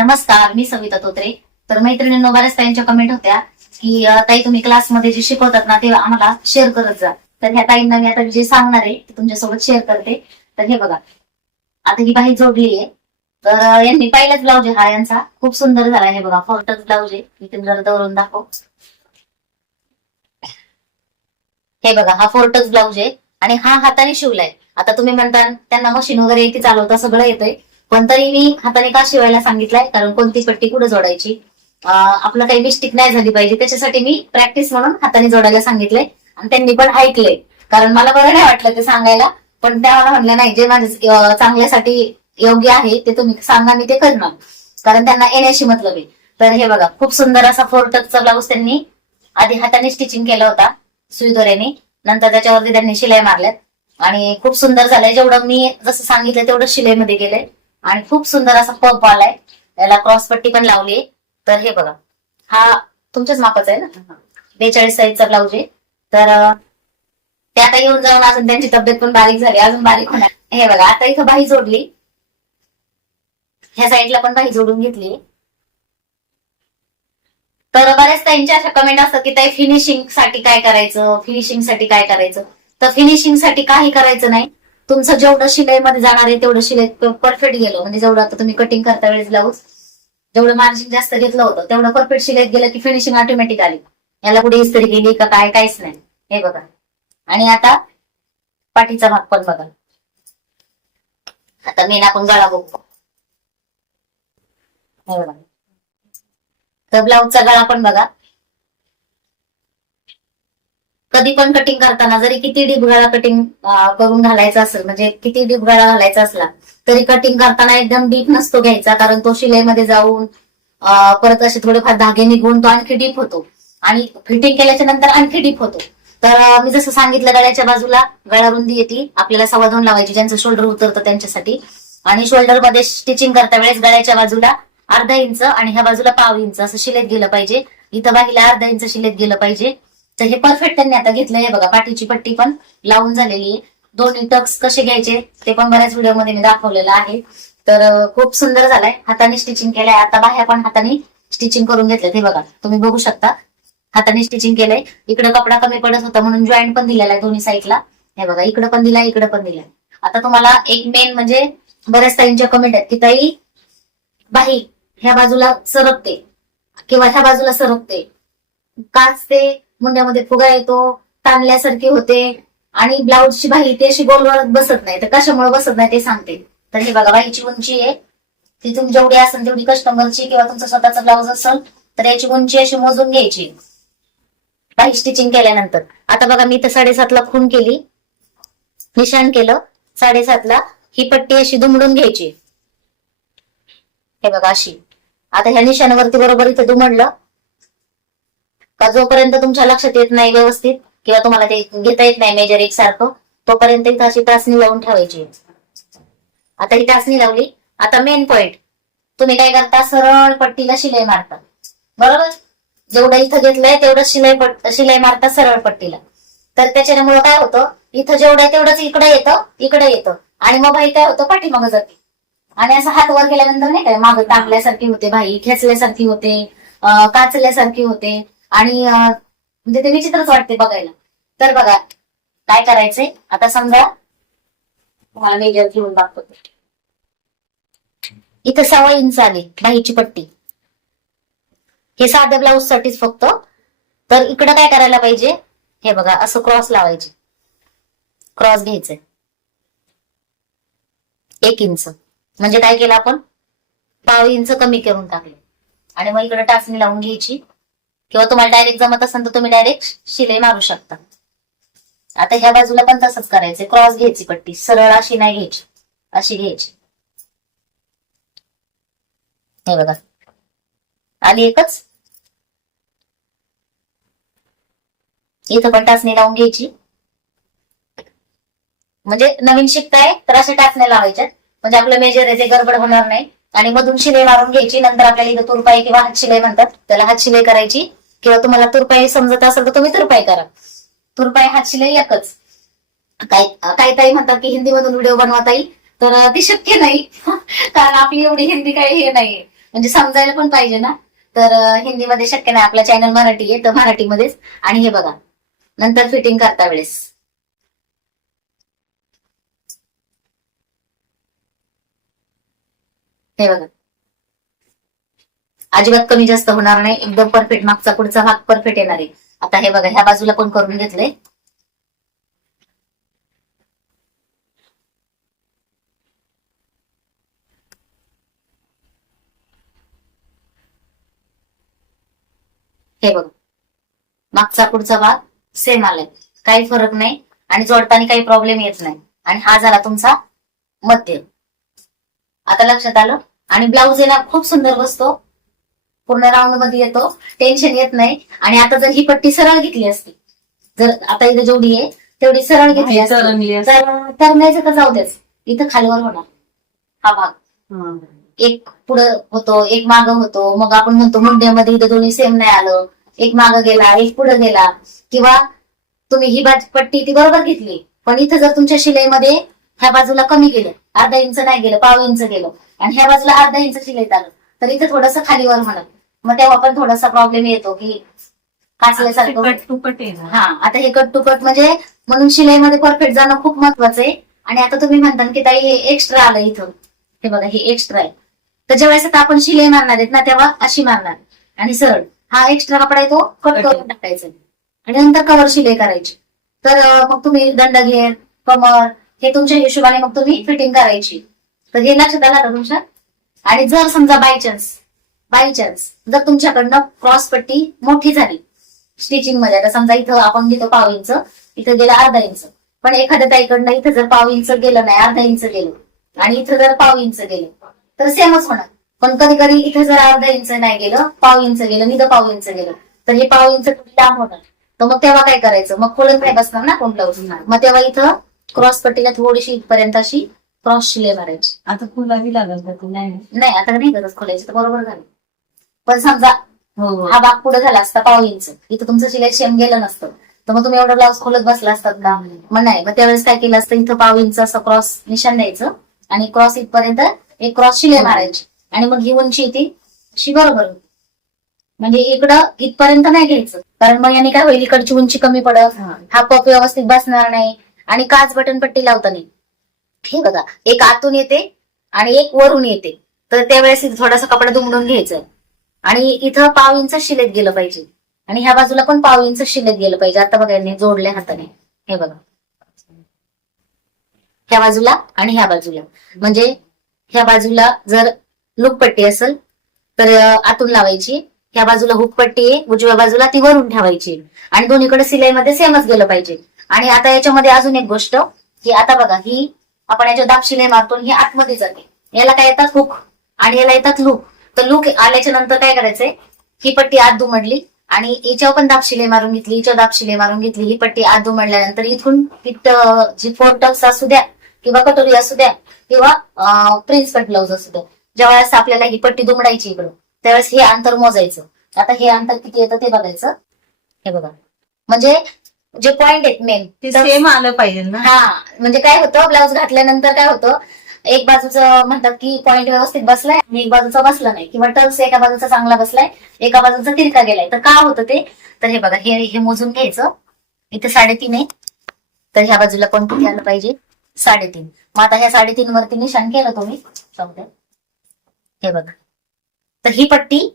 नमस्कार मी सविता तोत्रे. तर मैत्रिणींनो बऱ्याच ताईंच्या कमेंट होत्या की ताई तुम्ही क्लासमध्ये जे शिकवतात ना ते आम्हाला शेअर करत जा. तर ह्या ताईंना मी आता जे सांगणार आहे ते तुमच्यासोबत शेअर करते. तर हे बघा. आता ही बाई जोडली आहे. तर यांनी पहिलाच ब्लाऊज आहे हा यांचा. खूप सुंदर झाला हे बघा. फोर्टच ब्लाऊज आहे. मी तुम्हाला दवरून दाखव. हे बघा हा फोर्टच ब्लाऊज आहे. आणि हा हाताने शिवलाय. आता तुम्ही म्हणता त्यांना मशीन वगैरे येते चालवता सगळं येतंय. पण तरी मी हाताने का शिवायला सांगितलंय? कारण कोणती पट्टी कुठे जोडायची? आपलं काही मिस्टेक नाही झाली पाहिजे. त्याच्यासाठी मी प्रॅक्टिस म्हणून हाताने जोडायला सांगितलंय. आणि त्यांनी पण ऐकलंय. कारण मला बरं नाही वाटलं ते सांगायला. पण त्या मला म्हणलं नाही जे माझ्या चांगल्यासाठी योग्य आहे ते तुम्ही सांगा मी ते करणार. कारण त्यांना येण्याशी मतलब आहे. तर हे बघा खूप सुंदर असा फोर टचचा ब्लाऊज त्यांनी आधी हाताने स्टिचिंग केला होता सुईदोऱ्याने. नंतर त्याच्यावरती त्यांनी शिलाई मारल्यात. आणि खूप सुंदर झालंय. जेवढं मी जसं सांगितलं तेवढं शिलाईमध्ये गेलंय. आणि खूप सुंदर असा पप आलाय याला क्रॉस पट्टी पण लावली तर हे बघा. हा तुमच्याच मापाचा आहे ना? बेचाळीस साईजचा ब्लाऊज आहे. तर ते आता येऊन जाऊन अजून त्यांची तब्येत पण बारीक झाली. अजून बारीक होणार हे बघा आता इथं बाही जोडली. ह्या साईडला पण बाही जोडून घेतली. तर बऱ्याच ताईंच्या अशा कमेंट असतात की ताई फिनिशिंगसाठी काय करायचं? फिनिशिंगसाठी काय करायचं? तर फिनिशिंगसाठी काही करायचं नाही. तुमचं जेवढं शिलाईमध्ये जाणार आहे तेवढं शिलाई परफेक्ट गेलं. म्हणजे जेवढं आता तुम्ही कटिंग करता वेळेस ब्लाऊज जेवढं मार्जिन जास्त घेतलं होतं तेवढं परफेक्ट शिलाईत गेलं की फिनिशिंग ऑटोमॅटिक आली. याला कुठे इस्त्री गेली का काय काहीच नाही. हे बघा. आणि आता पाठीचा भाग पण बघा. आता मेन आपण गळा बघू. हे बघा. तर ब्लाऊजचा गळा पण बघा. कधी पण कटिंग करताना जरी किती डीप गळा कटिंग करून घालायचा असेल म्हणजे किती डीप गळा घालायचा असला तरी कटिंग करताना एकदम डीप नसतो घ्यायचा कारण तो शिलाईमध्ये जाऊन परत असे थोडेफार धागे निघून तो आणखी डीप होतो. आणि फिटिंग केल्याच्यानंतर आणखी डीप होतो. तर मी जसं सांगितलं गळ्याच्या बाजूला गळा रुंदी येते आपल्याला सव्वा दोन लावायची ज्यांचं शोल्डर उतरतं त्यांच्यासाठी. आणि शोल्डरमध्ये स्टिचिंग करता वेळेस गळ्याच्या बाजूला अर्धा इंच आणि ह्या बाजूला पाव इंच असं शिलेत गेलं पाहिजे. इथं बाहीला अर्धा इंच शिलेत गेलं पाहिजे. तर हे परफेक्ट त्यांनी आता घेतलं हे बघा पाठीची पट्टी पण लावून झालेली. आहे दोन्ही टक्स कसे घ्यायचे ते पण बऱ्याच व्हिडिओमध्ये मी दाखवलेलं आहे. तर खूप सुंदर झालाय. हाताने स्टिचिंग केलंय. आता बाह्या पण हाताने स्टिचिंग करून घेतलं हे बघा तुम्ही बघू शकता. हाताने स्टिचिंग केलंय. इकडे कपडा कमी पडत होता म्हणून जॉईंट पण दिलेला आहे दोन्ही साईडला हे बघा इकडे पण दिलाय इकडे पण दिलाय. आता तुम्हाला एक मेन म्हणजे बऱ्याच ताईंच्या कमेंट आहेत की ताई बाही ह्या बाजूला सरकते किंवा ह्या बाजूला सरकते. काच ते मुंड्यामध्ये फुगा येतो ताणल्यासारखे होते. आणि ब्लाऊजची बाही ती अशी गोल वळत बसत नाही. तर कशामुळे बसत नाही ते सांगते. तर हे बघा बाईची उंची आहे. ती तुम जेवढी असेल तेवढी कस्टमरची किंवा तुमचा स्वतःचा ब्लाऊज असेल तर याची उंची अशी मोजून घ्यायची. बाही स्टिचिंग केल्यानंतर. आता बघा मी तर साडेसातला खून केली. निशाण केलं. साडेसातला ही पट्टी अशी दुमडून घ्यायची. हे बघा अशी. आता ह्या निशाणावरती बरोबर इथे दुमडलं. का जोपर्यंत तुमच्या लक्षात येत नाही व्यवस्थित किंवा तुम्हाला ते घेता येत नाही मेजर एक सारखं तोपर्यंत इथं अशी टाचणी लावून ठेवायची. आता ही टाचणी लावली. आता मेन पॉइंट तुम्ही काय करता? सरळ पट्टीला शिलाई मारता. बरोबर? जेवढं इथं घेतलंय तेवढं शिलाई पट शिलाई मारता सरळ पट्टीला. तर त्याच्यामुळे काय होतं? इथं जेवढं आहे तेवढंच इकडे येतं इकडे येतं. आणि मग भाई काय होतं? पाठीमागं जाते. आणि असं हात वर केल्यानंतर नाही काय मागं टाकल्यासारखी होते भाई खेचल्यासारखी होते काचल्यासारखी होते. आणि म्हणजे ते विचित्रच वाटते बघायला. तर बघा काय करायचंय? आता समजा तुम्हाला मेजर घेऊन दाखवतो. इथं सव्वा इंच आली बाहीची पट्टी. हे साध्या ब्लाऊज साठीच फक्त. तर इकडं काय करायला पाहिजे? हे बघा असं क्रॉस लावायचे. क्रॉस घ्यायचंय. एक इंच. म्हणजे काय केलं आपण? पाव इंच कमी करून टाकले. आणि मग इकडे टाचणी लावून घ्यायची. किंवा तुम्हाला डायरेक्ट जमत असेल तर तुम्ही डायरेक्ट शिलाई मारू शकता. आता ह्या बाजूला पण तसंच करायचंय. क्रॉस घ्यायची पट्टी. सरळ अशी नाही घ्यायची. अशी घ्यायची. हे बघा. आली एकच. इथं पण टाचणी लावून घ्यायची. म्हणजे नवीन शिकताय तर अशा टाचण्या लावायच्या म्हणजे आपलं मेजर आहे ते गडबड होणार नाही. आणि मधून शिलाई मारून घ्यायची. नंतर आपल्याला इथं तुरपाई किंवा हात शिलाई म्हणतात. त्याला हात शिलाई करायची. किंवा तुम्हाला तुरपाई समजत असेल तर तुम्ही तुरपाई करा. तुरपाई हात शिलाई एकच. काही काही ताई म्हणतात की हिंदी मधून व्हिडिओ बनवता येईल. तर ती शक्य नाही. कारण आपली एवढी हिंदी काही हे नाहीये. म्हणजे समजायला पण पाहिजे ना. तर हिंदीमध्ये शक्य नाही. आपला चॅनल मराठी आहे तर मराठीमध्येच. आणि हे बघा. नंतर फिटिंग करता वेळेस. हे बघा. अजिबात कमी जास्त होणार नाही. एकदम परफेक्ट मागचा पुढचा भाग परफेक्ट येणार आहे. आता हे बघा ह्या बाजूला पण करून घेतलंय. हे बघ. मागचा पुढचा भाग सेम आलाय. काही फरक नाही आणि जोडताना काही प्रॉब्लेम येत नाही. आणि हा झाला तुमचा मध्य. आता लक्षात आलं? आणि ब्लाऊज आहे ना खूप सुंदर बसतो. पूर्ण राऊंडमध्ये येतो टेन्शन येत नाही. आणि आता जर ही पट्टी सरळ घेतली असती जर आता इथे जेवढी आहे तेवढी सरळ घेतली नाही, असती असती. तर तरंगायचं तर जाऊ देच. इथं खालीवर होणार. हा भाग. एक पुढं होतो एक माग होतो. मग आपण म्हणतो मुंड्यामध्ये इथं दोन्ही सेम नाही आलं. एक माग गेला एक पुढे गेला. किंवा तुम्ही ही बाज पट्टी ती बरोबर घेतली. पण इथं जर तुमच्या शिलाईमध्ये ह्या बाजूला कमी गेलं अर्धा इंच नाही गेलं पाव इंच गेलं आणि ह्या बाजूला अर्धा इंच शिलाईत आलं तर इथं थोडंसं खालीवर होणार. मग तेव्हा पण थोडासा प्रॉब्लेम येतो की काचल्यासारखं कट टू हा आता हे कट टू कट म्हणजे म्हणून शिलाईमध्ये परफेक्ट जाणं खूप महत्वाचं आहे. आणि आता तुम्ही म्हणता की ताई हे एक्स्ट्रा आलं इथं हे बघा हे एक्स्ट्रा आहे. तर ज्यावेळेस आता आपण शिलाई मारणार आहेत ना तेव्हा अशी मारणार. आणि सरळ हा एक्स्ट्रा कपडा आहे तो कट करून टाकायचा आणि नंतर कवर शिलाई करायची. तर मग तुम्ही दंड घेर कमर हे तुमच्या हिशोबाने मग तुम्ही फिटिंग करायची. तर हे लक्षात आलं का तुमच्या? आणि जर समजा बाय चान्स बाय चान्स जर तुमच्याकडनं क्रॉस पट्टी मोठी झाली स्टिचिंगमध्ये आता समजा इथं आपण घेतो पाव इंच इथं गेलं अर्धा इंच. पण एखाद्या ताईकडनं इथं जर पाव इंच गेलं नाही अर्धा इंच गेलं आणि इथं जर पाव इंच गेलं तर सेमच होणार. पण कधी कधी इथं जर अर्धा इंच नाही गेलं पाव इंच गेलं निधं पाव इंच गेलं तर हे पाव इंच कुठे लांब होणार? तर मग तेव्हा काय करायचं? मग खोलून नाही बसणार ना कोण ब्लाऊज मग तेव्हा इथं क्रॉस पट्टीला थोडीशी इथपर्यंत अशी क्रॉस शिलाई मारायची. आता फुलावी लागल का ती? नाही. नाही आता नाही गरज खोलायची तर बरोबर झालं पण समजा हो हा. भाग पुढे झाला असता पाव इंच इथं तुमचं शिलाई शेम गेलं नसतं. तर मग तुम्ही एवढं ब्लाऊज खोलत बसला असतात का? मग नाही. मग त्यावेळेस काय केलं असतं? इथं पाव इंच असं क्रॉस निशाण द्यायचं आणि क्रॉस इथपर्यंत एक क्रॉस शिलाई मारायची. आणि मग ही उंची ती अशी बरोबर. म्हणजे इकडं इथपर्यंत नाही घ्यायचं. कारण मग याने काय होईल? इकडची उंची कमी पडत. हा. हा कप व्यवस्थित बसणार नाही. आणि काच बटन पट्टी लावता नाही. हे बघा. एक आतून येते आणि एक वरून येते. तर त्यावेळेस थोडासा कपडा दुमडून घ्यायचा. आणि इथं पाव इंच शिलेत गेलं पाहिजे. आणि ह्या बाजूला पण पाव इंच शिलेत गेलं पाहिजे. आता बघा यांनी जोडले हाताने. हे बघा. ह्या बाजूला आणि ह्या बाजूला. म्हणजे ह्या बाजूला जर लुकपट्टी असेल तर आतून लावायची. ह्या बाजूला हुकपट्टी आहे. उजव्या बाजूला ती वरून ठेवायची. आणि दोन्हीकडे सिलाईमध्ये सेमच गेलं पाहिजे. आणि आता याच्यामध्ये अजून एक गोष्ट की आता बघा ही आपण याच्या दाब शिलाई मारतो ही आतमध्ये जाते. याला काय येतात हुक. आणि याला येतात लूक तर लूक आल्याच्यानंतर काय करायचंय? ही पट्टी आत दुमडली आणि याच्यावर पण दाब शिलाई मारून घेतली हिच्यावर दाब शिलाई मारून घेतली. ही पट्टी आत दुमडल्यानंतर इथून इथ जी फोर टक्स असू द्या किंवा कटोरी असू द्या किंवा प्रिन्स कट ब्लाऊज असू द्या. ज्यावेळेस आपल्याला ही पट्टी दुमडायची इकडं त्यावेळेस हे अंतर मोजायचं. आता हे अंतर किती येतं ते बघायचं. हे बघा. म्हणजे जे पॉइंट आहेत मेन सेम आलं पाहिजे ना. हा म्हणजे काय होतं? ब्लाऊज घातल्यानंतर काय होतं? एक बाजूचं म्हणतात की पॉइंट व्यवस्थित बसलाय आणि एक बाजूचा बसला नाही. किंवा टक्स एका बाजूचा चांगला बसलाय एका बाजूचा तिरका गेलाय. तर का होतं ते? तर हे बघा हे हे मोजून घ्यायचं. इथे साडेतीन आहे. तर ह्या बाजूला पण किती आलं पाहिजे? साडेतीन. मग आता ह्या साडेतीन वरती निशाण केलं तुम्ही. हे बघा. तर ही पट्टी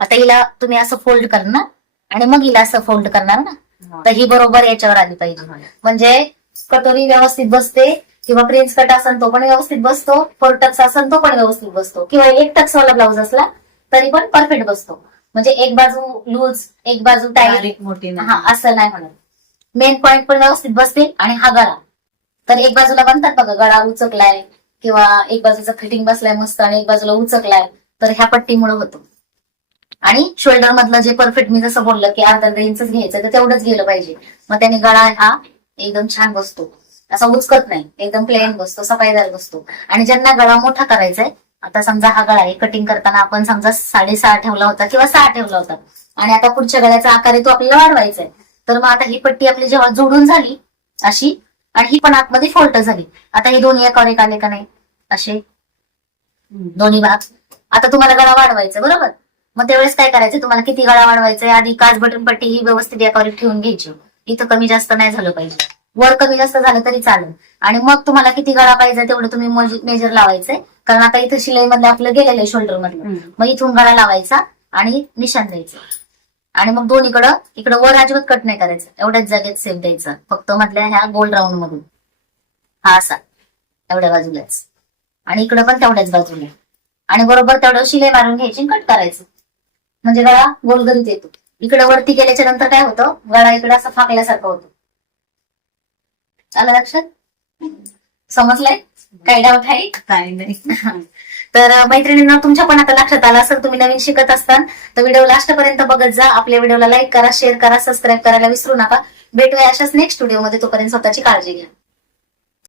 आता हिला तुम्ही असं फोल्ड करणार आणि मग हिला असं फोल्ड करणार ना? तर ही बरोबर याच्यावर आली पाहिजे. म्हणजे कटोरी व्यवस्थित बसते. किंवा प्रिन्स कट असेल तो पण व्यवस्थित बसतो फोर टक्स असेल तो पण व्यवस्थित बसतो. किंवा एक टक्स वाला ब्लाऊज असला तरी पण परफेक्ट बसतो. म्हणजे एक बाजू लूज एक बाजू बारीक मोठी हा असं नाही म्हणत. मेन पॉइंट पण व्यवस्थित बसते आणि हा गळा. तर एक बाजूला बनतात बघा गळा उचकलाय किंवा एक बाजूचा फिटिंग बसलाय मस्त आणि एक बाजूला उचकलाय तर ह्या पट्टीमुळे होतो. आणि शोल्डर मधलं जे परफेक्ट मी जसं बोललं की अर्धा अर्धा इंचच घ्यायचं तर तेवढंच गेलं पाहिजे. मग त्याने गळा हा एकदम छान बसतो. असा उचकत नाही. एकदम प्लेन बसतो सफाईदार बसतो. आणि ज्यांना गळा मोठा करायचा आहे आता समजा हा गळा आहे कटिंग करताना आपण समजा साडेसहा ठेवला होता किंवा सहा ठेवला होता. आणि आता पुढच्या गळ्याचा आकार आहे तो आपल्याला वाढवायचा आहे तर मग आता ही पट्टी आपली जेव्हा जोडून झाली अशी आणि ही पण आतमध्ये फोल्ट झाली. आता ही दोन्ही एकावर एक आले का नाही? असे दोन्ही भाग. आता तुम्हाला गळा वाढवायचा बरोबर? मग त्यावेळेस काय करायचं तुम्हाला किती गळा वाढवायचा आधी काच बटन पट्टी ही व्यवस्थित एकावर एक ठेवून घ्यायची. इथं कमी जास्त नाही झालं पाहिजे. वर कमी जास्त झालं तरी चालेल. आणि मग तुम्हाला किती गळा पाहिजे तेवढं तुम्ही मेजर लावायचंय कारण आता इथं शिलाई मध्ये आपलं गेलेलं आहे शोल्डर मधलं. मग इथून गळा लावायचा आणि निशाण द्यायचं. आणि मग दोन्हीकडं इकडं वर अजिबात कट नाही करायचं. एवढ्याच जागेत सेफ द्यायचा. फक्त मधल्या ह्या गोल राऊंड मधून. हा असा. एवढ्या बाजूलाच. आणि इकडं पण तेवढ्याच बाजूला. आणि बरोबर तेवढं शिलाई मारून घ्यायची कट करायचं. म्हणजे गळा गोलगरीत येतो. इकडे वरती गेल्याच्यानंतर काय होतं? गळा इकडे असं फाकल्यासारखं होतं. आलं लक्षात? समजलंय? काय डाऊट आहे? काही नाही. तर मैत्रिणींना तुमच्या पण आता लक्षात आलं असेल तुम्ही नवीन शिकत असताल तर व्हिडिओ लास्ट पर्यंत बघत जा. आपल्या व्हिडिओला लाईक करा शेअर करा सबस्क्राईब करायला विसरू नका. भेटूया अशाच नेक्स्ट व्हिडिओमध्ये तोपर्यंत स्वतःची काळजी घ्या.